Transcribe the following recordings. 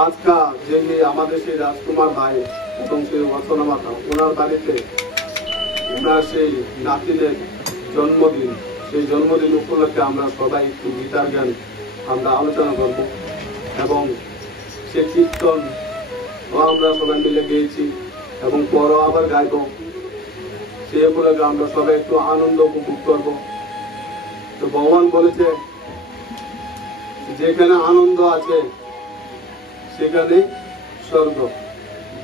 আজকা যে আমাদের সেই রাজকুমার ভাই এবং সেই অর্চনা মাতা ওনার বাড়িতে ওনার সেই নাতিদের জন্মদিন, সেই জন্মদিন উপলক্ষে আমরা সবাই একটু গীতার জ্ঞান আমরা আলোচনা করব এবং সে কীর্তন আমরা সবাই মিলে গেয়েছি এবং পরও আবার গাইব। সে উপলক্ষে আমরা সবাই একটু আনন্দ উপভোগ করব। তো ভগবান বলেছে যেখানে আনন্দ আছে সেখানে স্বর্গ,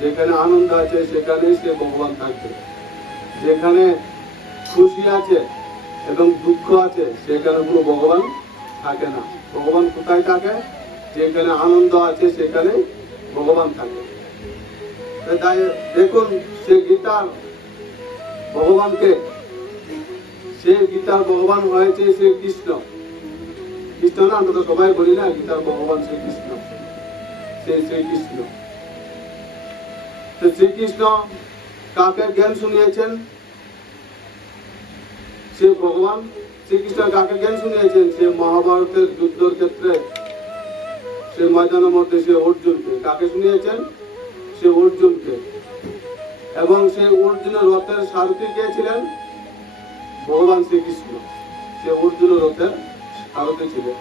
যেখানে আনন্দ আছে সেখানে সে ভগবান থাকবে। যেখানে খুশি আছে এবং দুঃখ আছে সেখানে কোনো ভগবান থাকে না। ভগবান কোথায় থাকে? যেখানে আনন্দ আছে সেখানে ভগবান থাকে। তাই দেখুন সে গীতার ভগবানকে, সে গীতার ভগবান হয়েছে শ্রী কৃষ্ণ। কৃষ্ণ না, আমরা তো সবাই বলি না গীতার ভগবান শ্রীকৃষ্ণ, সে শ্রীকৃষ্ণ। শ্রীকৃষ্ণ কাকে জ্ঞান শুনিয়েছেন? সে ভগবান শ্রীকৃষ্ণ কাকে জ্ঞান শুনিয়েছেন? সে মহাভারতের যুদ্ধের ক্ষেত্রে সে ময়দানের মধ্যে সে অর্জুনকে। কাকে শুনিয়েছেন? সে অর্জুনকে। এবং সে অর্জুনের রথের সারথি কে ছিলেন? ভগবান শ্রীকৃষ্ণ। সে অর্জুনের রথের সারথি ছিলেন।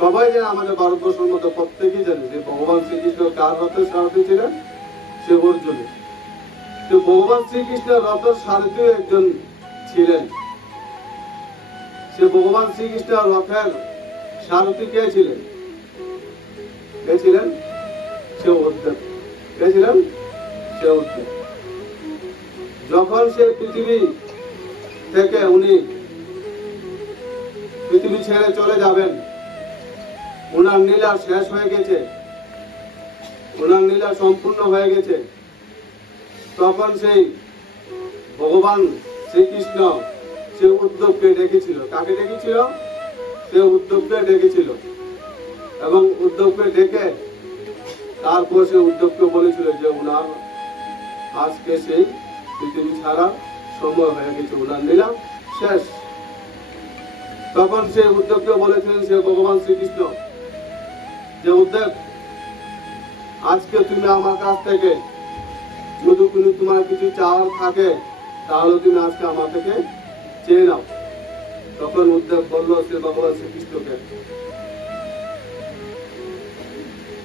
সবাই জানে, আমাদের ভারতবর্ষের মধ্যে প্রত্যেকেই জানে যে ভগবান শ্রীকৃষ্ণ কার রথের সারথি ছিলেন? সে অর্জুনের। তো ভগবান শ্রীকৃষ্ণের রথের সারথি একজন ছিলেন। সে ভগবান শ্রীকৃষ্ণের রথের সারথি কে ছিলেন? কে ছিলেন? সে উদ্ধব। কে ছিলেন? সে উদ্ধব। যখন সে পৃথিবী থেকে উনি পৃথিবী ছেড়ে চলে যাবেন, ওনার লীলা শেষ হয়ে গেছে, ওনার লীলা সম্পূর্ণ হয়ে গেছে, তখন সেই ভগবান শ্রীকৃষ্ণ সে উদ্ধবকে ডেকেছিল। কাকে ডেকেছিল? সে উদ্ধবকে ডেকেছিল এবং উদ্ধবকে ডেকে তারপর সে উদ্ধবকে বলেছিল যে ওনার আজকে সেই পৃথিবী ছাড়া সময় হয়ে গেছে, ওনার লীলা শেষ। তখন সে উদ্ধবকে বলেছিলেন সে ভগবান শ্রীকৃষ্ণ যে উদ্ধব, আজকে তুমি আমার কাছ থেকে যদি কোনো তোমার কিছু চাওয়ার থাকে তাহলে তুমি আজকে আমার থেকে চেয়ে নাও। তখন উদ্ধব বলল সে ভগবান শ্রীকৃষ্ণকে,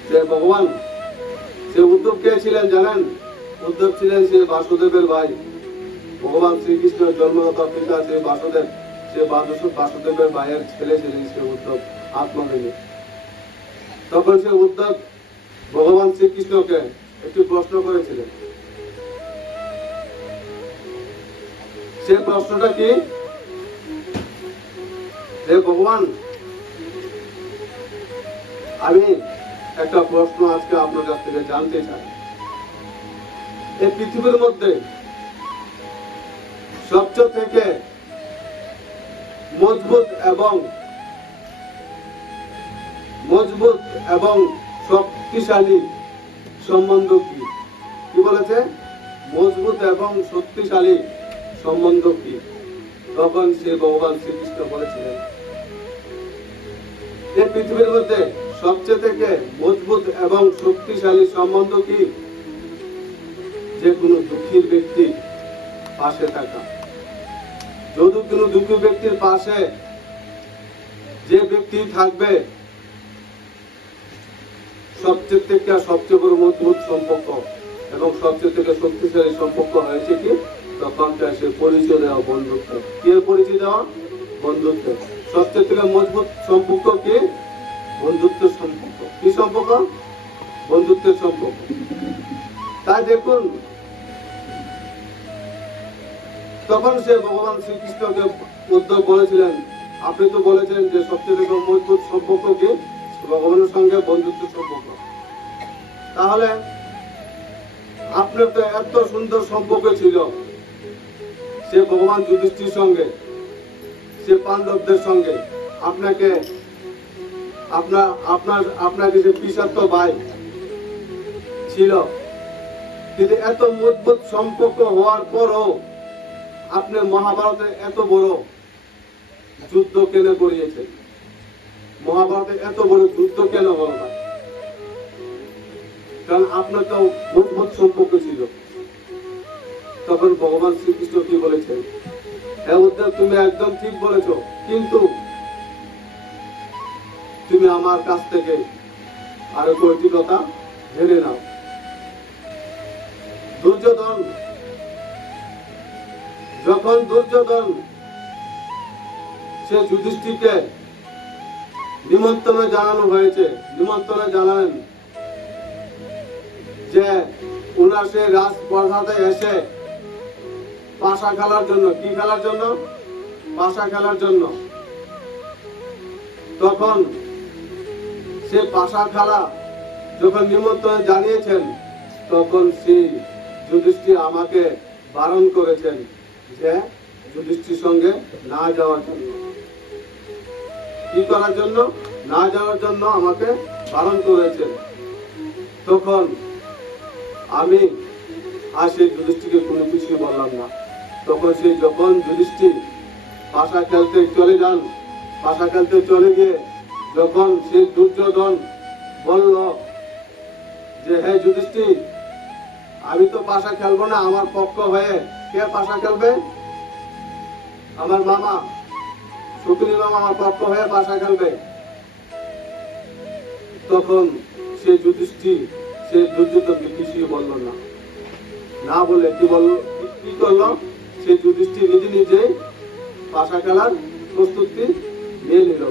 সে ভগবান, সে উদ্ধব কে ছিলেন জানেন? উদ্ধব ছিলেন সে বাসুদেবের ভাই। ভগবান শ্রীকৃষ্ণের জন্মদাতা পিতা সে বাসুদেব, সে বাসুদেবের ভাইয়ের ছেলে ছিলেন সে উদ্ধব আত্মজ্ঞানী। তখন সে উদ্ধব ভগবান শ্রীকৃষ্ণকে একটি প্রশ্ন করেছিলেন। সে প্রশ্নটা কি? হে ভগবান, আমি একটা প্রশ্ন আজকে আপনার কাছ থেকে জানতে চাই। এই পৃথিবীর মধ্যে সবচেয়ে থেকে মজবুত এবং শক্তিশালী সম্বন্ধ কি? কি বলেছে? মজবুত এবং শক্তিশালী সম্বন্ধ কি? তখন সে ভগবান শ্রীকৃষ্ণ বলেছিলেন এই পৃথিবীর মধ্যে সবচেয়ে থেকে মজবুত এবং শক্তিশালী সম্বন্ধ কি? যে কোনো দুঃখী ব্যক্তি পাশে থাকা। যদি কোনো দুঃখী ব্যক্তির পাশে যে ব্যক্তি থাকবে, সবচেয়ে বড় মজবুত সম্পর্ক এবং সবচেয়ে থেকে শক্তিশালী সম্পর্ক হয়েছে কি? তখন সে পরিচয় দেওয়া বন্ধুত্ব। কি পরিচয় দেওয়া? বন্ধুত্ব। সবচেয়ে থেকে মজবুত সম্পর্ক কি? বন্ধুত্বের সম্পর্ক। কি সম্পর্ক? বন্ধুত্বের সম্পর্ক। তাই দেখুন, তখন সে ভগবান শ্রীকৃষ্ণকে উদ্ধব বলেছিলেন, আপনি তো বলেছেন যে সবচেয়ে থেকে মজবুত সম্পর্ক কি? ভগবানের সঙ্গে বন্ধুত্বের সম্পর্ক। তাহলে আপনার তো এত সুন্দর সম্পর্ক ছিল সে ভগবান যুধিষ্ঠির সঙ্গে, সে পাণ্ডবদের সঙ্গে, আপনাকে যে পিসাত্ত ভাই ছিল, কিন্তু এত মজবুত সম্পর্ক হওয়ার পরও আপনি মহাভারতে এত বড় যুদ্ধ কেন করিয়েছেন? মহাভারতে এত বড় যুদ্ধ কেন হলো না? কারণ আপনার তো বুদ্ভুত সম্পর্ক ছিল। তখন ভগবান শ্রীকৃষ্ণ কি বলেছেন, হ্যাঁ উদ্ধব, তুমি একদম ঠিক বলেছ, কিন্তু তুমি আমার কাছ থেকে আরো কয়েকটি কথা জেনে নাও। যখন দুর্যোধন সে যুধিষ্ঠিরকে নিমন্ত্রণ জানানো হয়েছে, নিমন্ত্রণ জানালেন যে উনার সে রাজপ্রাসাদে এসে পাশা খেলার জন্য, কি খেলার জন্য, পাশা খেলার জন্য। তখন সে পাশা খেলা যখন নিমন্ত্রণ জানিয়েছেন, তখন সেই যুধিষ্ঠির আমাকে বারণ করেছেন যে যুধিষ্ঠির সঙ্গে না যাওয়ার জন্য। কি করার জন্য? না যাওয়ার জন্য আমাকে বারণ করেছেন। তখন আমি আর সেই যুধিষ্ঠিরকে কোনো কিছু বললাম না। তখন সেই যখন যুধিষ্ঠির পাশা খেলতে চলে যান, পাশা খেলতে চলে গিয়ে যখন সেই দুর্যোধন বলল যে হে যুধিষ্ঠির, আমি তো পাশা খেলবো না, আমার পক্ষ হয়ে কে পাশা খেলবে? আমার মামা শকুনি মামা আমার পক্ষ হয়ে পাশা খেলবে। তখন সে যুধিষ্ঠির সে দুর্যোধনকে কিছুই বলল না, না বলে কি করলো, সে যুধিষ্ঠির নিজে নিজে পাশা খেলার প্রস্তুতি নিয়ে নিল।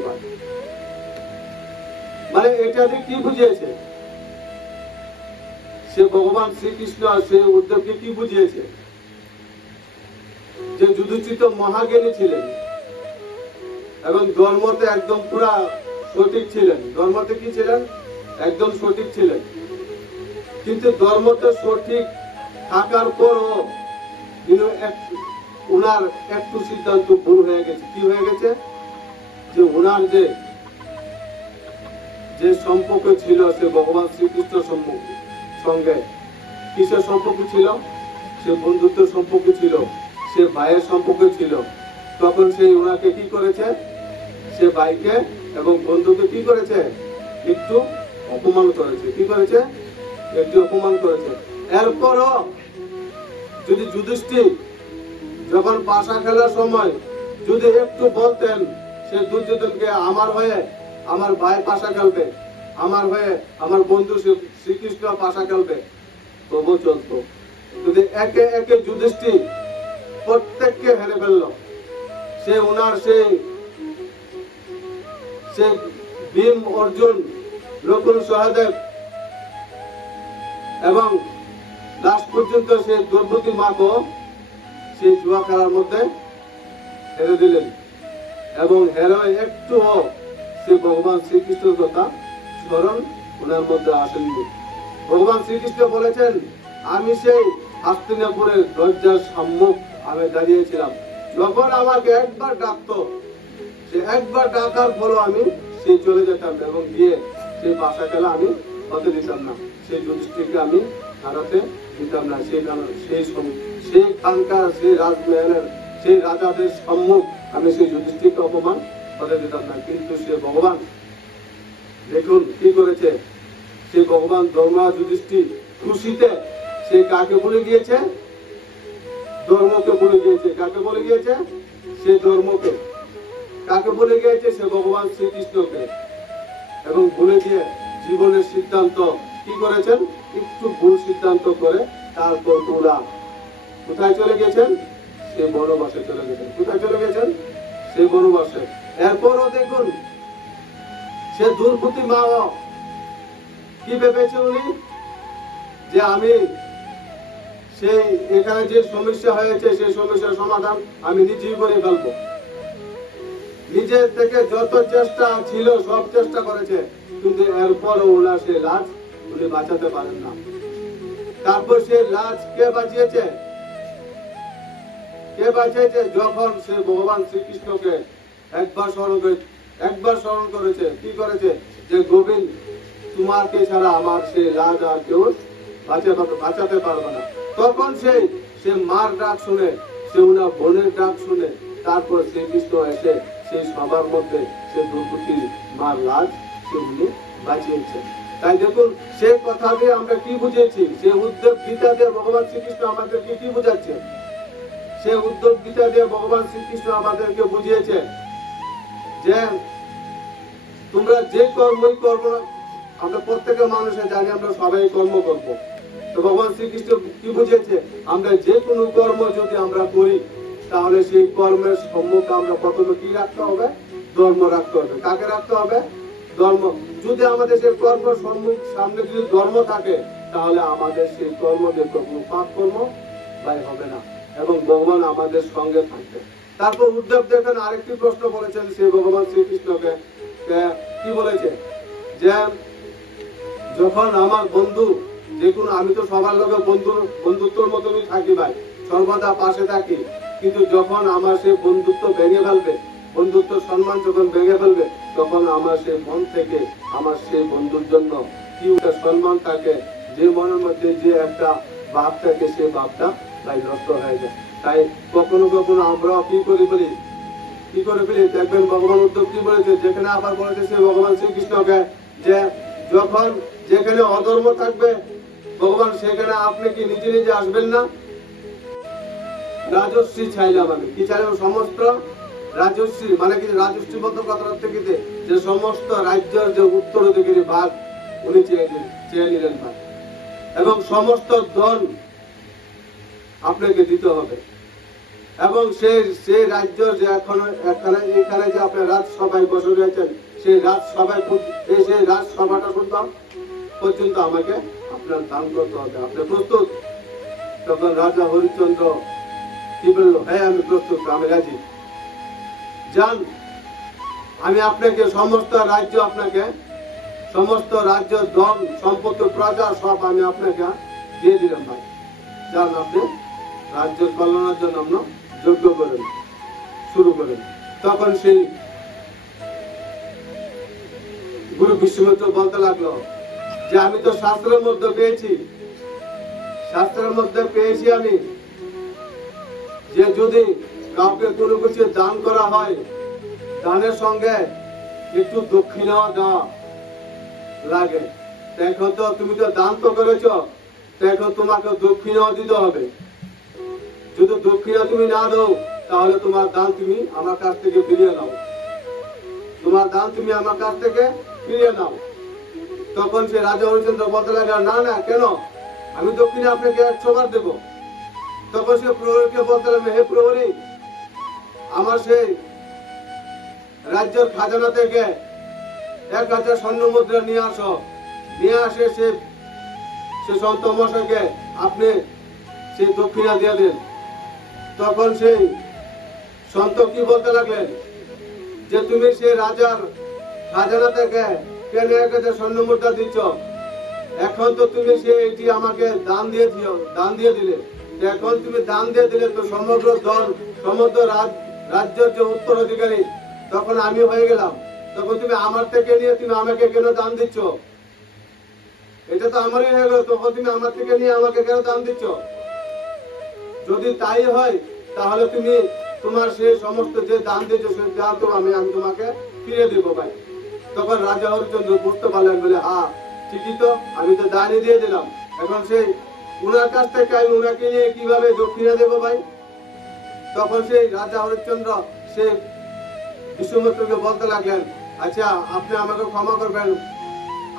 মানে এটা কি বুঝিয়েছে? সে ভগবান শ্রীকৃষ্ণ সে উদ্ধবকে কি বুঝিয়েছে? যে যুধিষ্ঠির তো মহাজ্ঞানী ছিলেন এবং ধর্মতে একদম পুরা সঠিক ছিলেন। ধর্মতে কি ছিলেন? একদম সঠিক ছিলেন। কিন্তু ধর্মতে সঠিক থাকার পরও উনার একটু সিদ্ধান্ত ভুল হয়ে গেছে। কি হয়ে গেছে? যে উনার যে সম্পর্ক ছিল সে ভগবান শ্রীকৃষ্ণ সঙ্গে, কিসের সম্পর্ক ছিল? সে বন্ধুত্বের সম্পর্ক ছিল, সে ভাইয়ের সম্পর্ক ছিল। তখন সেই ওনাকে কি করেছে? সে ভাইকে এবং বন্ধুকে কি করেছে? একটু অপমান করেছে। কি করেছে? একটু অপমান করেছে। এরপরও যদি যুধিষ্ঠির যখন পাশা খেলার সময় যদি একটু বলতেন সে দুর্যোধনকে, আমার হয়ে আমার ভাই পাশা খেলবে, আমার হয়ে আমার বন্ধু শ্রীকৃষ্ণ পাশা খেলবে, তবু চলতো। যদি একে একে যুধিষ্ঠির প্রত্যেককে হেরে ফেলল, সে উনার সে ভীম, অর্জুন, নকুল, সহদেব এবং লাস্ট পর্যন্ত সে দ্রৌপদী মাকেও সেই জুয়া খেলার মধ্যে হেরে দিলেন। এবং হেরে একটুও সে ভগবান শ্রীকৃষ্ণের কথা স্মরণ ওনার মধ্যে আসেননি। ভগবান শ্রীকৃষ্ণ বলেছেন, আমি সেই হস্তিনাপুরের দরজার সম্মুখ আমি দাঁড়িয়েছিলাম, যখন আমাকে একবার ডাকতো, সে একবার ডাকার পরও আমি সেই চলে যেতাম এবং গিয়ে সেই পাশা খেলা আমি হতে দিতাম না, সেই যুধিষ্ঠিরকে আমি হারাতে দিতাম না। সেই খানকার সেই রাজমহলের সেই রাজাদের সম্মুখ আমি সেই যুধিষ্ঠিরকে অপমান হতে দিতাম না। কিন্তু সে ভগবান দেখুন কি করেছে, সে ভগবান ধর্মা যুধিষ্ঠির খুশিতে সে কাকে ভুলে গিয়েছে? ধর্মকে ভুলে গিয়েছে। কাকে বলে গিয়েছে? সে ধর্মকে। কাকে বলে গিয়েছে? সে ভগবান শ্রীকৃষ্ণকে। এবং ভুলে গিয়ে জীবনের সিদ্ধান্ত কি করেছেন? একটু ভুল সিদ্ধান্ত করে তারপর ওরা কোথায় চলে গেছেন? সে বনবাসে চলে গেছেন। কোথায় চলে গেছেন? সে বনবাসে। এরপরও দেখুন সে দ্রৌপদী মা কি ভেবেছে উনি? যে আমি সেই এখানে যে সমস্যা হয়েছে সেই সমস্যার সমাধান আমি নিজেই করে ফেলবো। নিজের থেকে যত চেষ্টা ছিল সব চেষ্টা করেছে, কিন্তু এরপরও ওনার সে লাজ উনি বাঁচাতে পারেন না। তারপর সে লাজ কে বাঁচিয়েছে? কে বাঁচিয়েছে? যখন সে ভগবান শ্রীকৃষ্ণকে একবার স্মরণ করেছে। কি করেছে? যে গোবিন্দ, তোমাকে ছাড়া আমার সে লাজ আর কেউ বাঁচাতে পারবে না। তখন সে মার ডাক শুনে, সে উনার বোনের ডাক শুনে, তারপর শ্রীকৃষ্ণ এসে সেই সবার মধ্যে সে দ্রৌপদী মার লাজ সে উনি বাঁচিয়েছেন। তাই দেখুন সেই কথা দিয়ে আমরা কি বুঝেছি, সেই উদ্যোগ গীতা দিয়ে ভগবান শ্রীকৃষ্ণ আমাদেরকে কি বুঝাচ্ছে, সেই উদ্যোগ গীতা দিয়ে ভগবান শ্রীকৃষ্ণ আমাদেরকে বুঝিয়েছে যে তোমরা যে কর্মই করবো না, আমরা প্রত্যেকের মানুষে জানি আমরা সবাই কর্ম করব। তো ভগবান শ্রীকৃষ্ণ কি বুঝিয়েছে, আমরা যে কোনো কর্ম যদি আমরা করি তাহলে সেই কর্মের সম্মুখে আমরা প্রথমে কি রাখতে হবে, ধর্ম রাখতে হবে। কাকে রাখতে হবে, ধর্ম। যদি আমাদের সেই কর্ম সামনে যদি ধর্ম থাকে তাহলে আমাদের সেই কর্ম দিয়ে কোনো পাপ কর্ম ব্যয় হবে না এবং ভগবান আমাদের সঙ্গে থাকবে। তারপর উদ্ধব দেখেন আরেকটি প্রশ্ন বলেছেন সেই ভগবান শ্রীকৃষ্ণকে, কি বলেছে যে যখন আমার বন্ধু, দেখুন আমি তো সবার লোক বন্ধুত্বর মতনই থাকি ভাই, সর্বদা পাশে থাকি, কিন্তু যখন আমার সেই বন্ধুত্ব ভেঙে ফেলবে, বন্ধুত্ব সম্মান যখন ভেঙে ফেলবে, তখন আমার সেই মন থেকে আমার সেই বন্ধুর জন্য কি একটা সম্মান থাকে, যে মনের মধ্যে যে একটা ভাব থাকে সেই ভাবটা তাই নষ্ট হয়ে যায়। তাই কখনো কখনো আমরাও কি করে ফেলি, দেখবেন ভগবান উদ্ধব কি বলেছে, যেখানে আবার বলেছে সে ভগবান শ্রীকৃষ্ণকে যে যখন যেখানে অধর্ম থাকবে ভগবান সেখানে আপনি কি নিজে নিজে আসবেন না। রাজশ্রী চাইলাম আমি, কি চাইলাম, সমস্ত রাজশ্রী মানে কি, রাজশ্রী বলতে কথার থেকে যে সমস্ত রাজ্যের যে উত্তরাধিকারী ভাগ উনি চেয়ে নিলেন ভাগ, এবং সমস্ত ধন আপনাকে দিতে হবে, এবং সেই রাজ্য যে এখানে যে আপনার রাজসভায় বসে রয়েছেন সেই রাজসভাটা শুনতাম পর্যন্ত আমাকে আপনার দান করতে হবে, আপনি প্রস্তুত? তখন রাজা হরিশ্চন্দ্র কি বললো, হ্যাঁ আমি প্রস্তুত, আমি রাজি, যান আমি আপনাকে সমস্ত রাজ্য ধন সম্পত্তি প্রজা সব আমি আপনাকে দিয়ে দিলাম ভাই, যান আপনি রাজ্যের কল্যাণের জন্য আমরা যজ্ঞ করেন, শুরু করেন। তখন সেই গুরু বিশ্বমিত্র বলতে লাগলো যে আমি তো শাস্ত্রের মধ্যে পেয়েছি আমি যে যদি কাউকে কোনো কিছু দান করা হয়, দানের সঙ্গে একটু দক্ষিণাও দেওয়া লাগে। এখন তো তুমি তো দান তো করেছ, এখন তোমাকে দক্ষিণাও দিতে হবে। যদি দক্ষিণা তুমি না দাও তাহলে তোমার দান তুমি আমার কাছ থেকে ফিরিয়ে নাও, তখন সে রাজা হরিশ্চন্দ্র বলতে লাগলো, না না কেন, আমি দক্ষিণা আপনাকে 100 বার দেবো। তখন সে প্রহরীকে বলতে লাগলো, হে প্রহরী, আমার সেই রাজ্যের খাজানা থেকে 1000 স্বর্ণ মুদ্রা নিয়ে আসে সে সন্ত মশাইকে আপনি সেই দক্ষিণা দিয়ে দেন। তখন সেই সন্ত কি বলতে লাগলেন যে তুমি সেই রাজার খাজানা থেকে কেন 1000 স্বর্ণ মুদ্রা দিচ্ছ, এখন তো তুমি এটি আমাকে দান দিয়ে দিলে, এখন তুমি দান দিয়ে দিলে তো সমগ্র রাজ্যের যে উত্তরাধিকারী তখন আমি হয়ে গেলাম, তখন তুমি আমার থেকে নিয়ে তুমি আমাকে কেন দান দিচ্ছ, এটা তো আমারই হয়ে গেল, তখন তুমি আমার থেকে নিয়ে আমাকে কেন দান দিচ্ছ? যদি তাই হয় তাহলে তুমি তোমার সেই সমস্ত যে দান দিয়েছো সেই দান তো আমি তোমাকে ফিরে দেব ভাই। তখন রাজা হরিশ্চন্দ্র বুঝতে পারলেন, বলে হ্যাঁ ঠিকই তো, আমি তো দানই দিয়ে দিলাম, এখন সেই উনার কাছ থেকে আমি উনাকে নিয়ে কিভাবে দক্ষিণা দেবো ভাই। তখন সেই রাজা হরিশ্চন্দ্র সে বিশ্বমিত্রকে বলতে লাগলেন, আচ্ছা আপনি আমাকে ক্ষমা করবেন,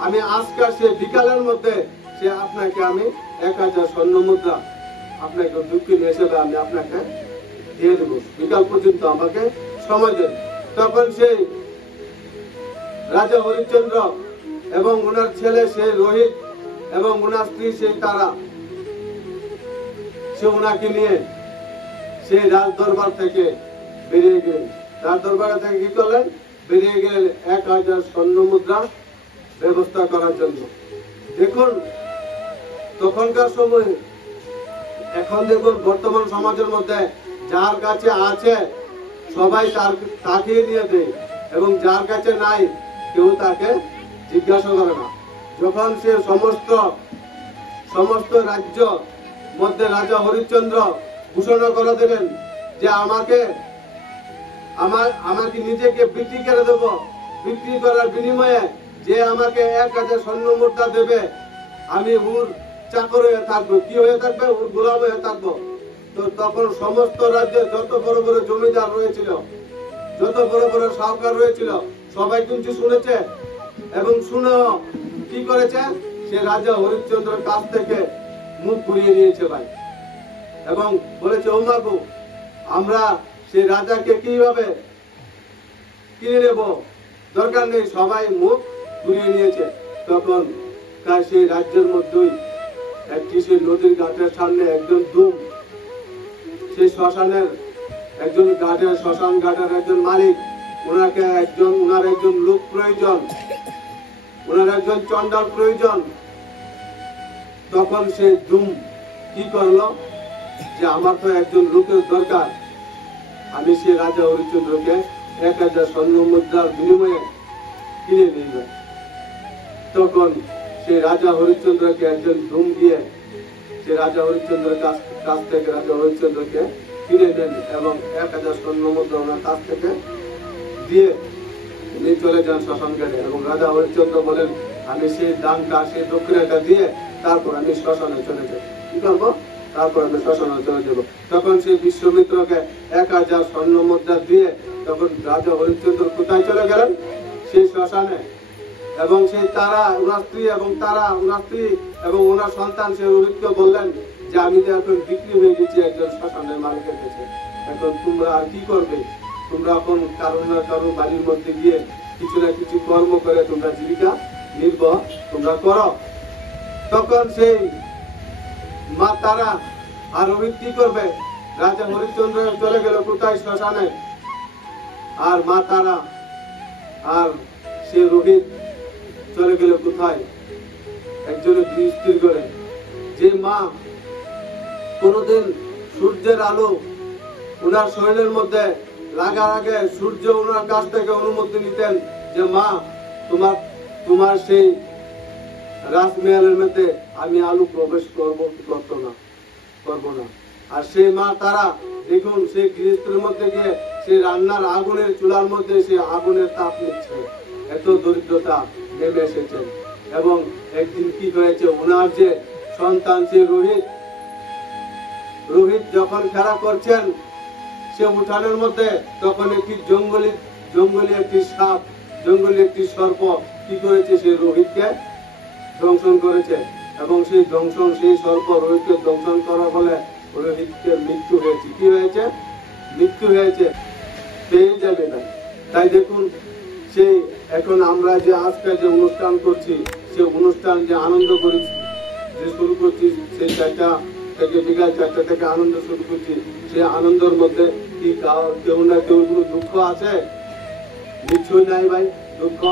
আমি আজকাল সে বিকালের মধ্যে সে আপনাকে আমি 1000 স্বর্ণ মুদ্রা আপনাকে দক্ষিণা হিসেবে আমি আপনাকে দিয়ে দেবো, বিকাল পর্যন্ত আমাকে সময় দেন। তখন সেই রাজা হরিশ্চন্দ্র এবং ওনার ছেলে সেই রোহিত এবং ওনার স্ত্রী সেই তারা সে ওনাকে নিয়ে সেই রাজ দরবার থেকে বেরিয়ে গেলেন। রাজ দরবার থেকে কি করলেন, বেরিয়ে গেলেন 1000 স্বর্ণ মুদ্রা ব্যবস্থা করার জন্য। দেখুন তখনকার সময়, এখন দেখুন বর্তমান সমাজের মধ্যে যার কাছে আছে সবাই তাকে নিয়ে দেয়, এবং যার কাছে নাই কেউ তাকে জিজ্ঞাসা করে না। যখন সে সমস্ত রাজ্য মধ্যে রাজা হরিশ্চন্দ্র ঘোষণা করে দিলেন যে আমাকে নিজেকে বিক্রি করে দেব, বিক্রি করার বিনিময়ে যে আমাকে 1000 স্বর্ণ মুদ্রা দেবে, আমি ওর চাকর হয়ে থাকবো। কি হয়ে থাকবে? ওর গোলাম হয়ে থাকবো। তো তখন সমস্ত রাজ্যে যত বড় বড় জমিদার রয়েছিল, যত বড় বড় সাহুকার রয়েছিল, সবাই কিন্তু শুনেছে এবং শুনেও কি করেছে? সে রাজা হরিশ্চন্দ্রের কাছ থেকে মুখ ঘুরিয়ে নিয়েছে ভাই, এবং বলেছে, ও মাগো, আমরা সেই রাজাকে কিভাবে কিনে নেব, দরকার নেই। সবাই মুখ ঘুরিয়ে নিয়েছে। তখন তাই সেই রাজ্যের মধ্যেই একটি সেই নদীর ঘাটের সামনে একজন দুম, সেই শ্মশানের একজন ঘাটের, শ্মশান ঘাটের একজন মালিক, ওনার একজন লোক প্রয়োজন, ওনার একজন চন্ডাল প্রয়োজন। তখন সে দুম কি করলো? যে আমার তো একজন লোকের দরকার, আমি সে রাজা হরিশ্চন্দ্রকে 1000 স্বর্ণ মুদ্রার বিনিময়ে কিনে নিল। তখন সে রাজা হরিশ্চন্দ্রকে একজন দুম দিয়ে সে রাজা হরিশ্চন্দ্রের কাছ থেকে রাজা হরিশ্চন্দ্রকে কিনে নেন এবং 1000 স্বর্ণ মুদ্রা ওনার কাছ থেকে দিয়ে উনি চলে যান শ্মশান ঘাটে। এবং রাজা হরিশ্চন্দ্র বলেন, আমি সেই দানটা, সেই দক্ষিণাটা দিয়ে তারপর আমি শ্মশানে চলে যাব। কি করবো? তারপর আমি শ্মশানে চলে যাব। তখন সেই বিশ্বমিত্রকে 1000 স্বর্ণ মুদ্রা দিয়ে তখন রাজা হরিশ্চন্দ্র কোথায় চলে গেলেন? সেই শ্মশানে। এবং সেই তারা, ওনার স্ত্রী এবং তারা, ওনার স্ত্রী এবং ওনার সন্তান সে রোহিতকে বললেন যে আমি তো এখন বিক্রি হয়ে গেছি একজন শ্মশানের মালিকের কাছে, এখন তোমরা আর কি করবে? তোমরা এখন কারো না কারো বাড়ির মধ্যে গিয়ে কিছু না কিছু কর্ম করে তোমরা জীবিকা নির্বাহ তোমরা করো। তখন সেই মা তারা আর রোহিত কি করবে? রাজা হরিশ্চন্দ্র চলে গেল কোথায়? শ্মশানে। আর মা তারা আর সে রোহিত চলে গেল কোথায়? একজনের দৃষ্টির করে। যে মা কোনদিন সূর্যের আলো ওনার শরীরের মধ্যে লাগার আগে সূর্য ওনার কাছ থেকে অনুমতি নিতেন যে মা, তোমার সেই রাজমহলের মধ্যে আমি আলো প্রবেশ করবো না। আর সেই মা তারা দেখুন সেই গৃহস্থের মধ্যে গিয়ে সেই রান্নার আগুনের চুলার মধ্যে সেই আগুনের তাপ নিচ্ছে। এত দরিদ্রতা নেমে এসেছে। এবং একদিন কি হয়েছে? ওনার যে সন্তান সে রোহিত যখন খেলা করছেন সে উঠানের মধ্যে, তখন একটি জঙ্গলি একটি সাপ, জঙ্গলি একটি সর্প কি করেছে? সেই রোহিতকে দংশন করেছে। এবং সেই সর্প রোহিতকে দংশন করার ফলে রোহিতের মৃত্যু হয়েছে। কি হয়েছে? মৃত্যু হয়েছে। পেয়ে যাবে না। তাই দেখুন, সেই এখন আমরা যে আজকে যে অনুষ্ঠান করছি, সে অনুষ্ঠান যে আনন্দ করেছি, যে শুরু করছি সেই 4টা থেকে, বিকাল 4টা থেকে আনন্দ শুরু করছি। সেই আনন্দের মধ্যে কি কেউ না কেউ কোনো দুঃখ আছে? নিশ্চয়ই নাই ভাই, দুঃখ।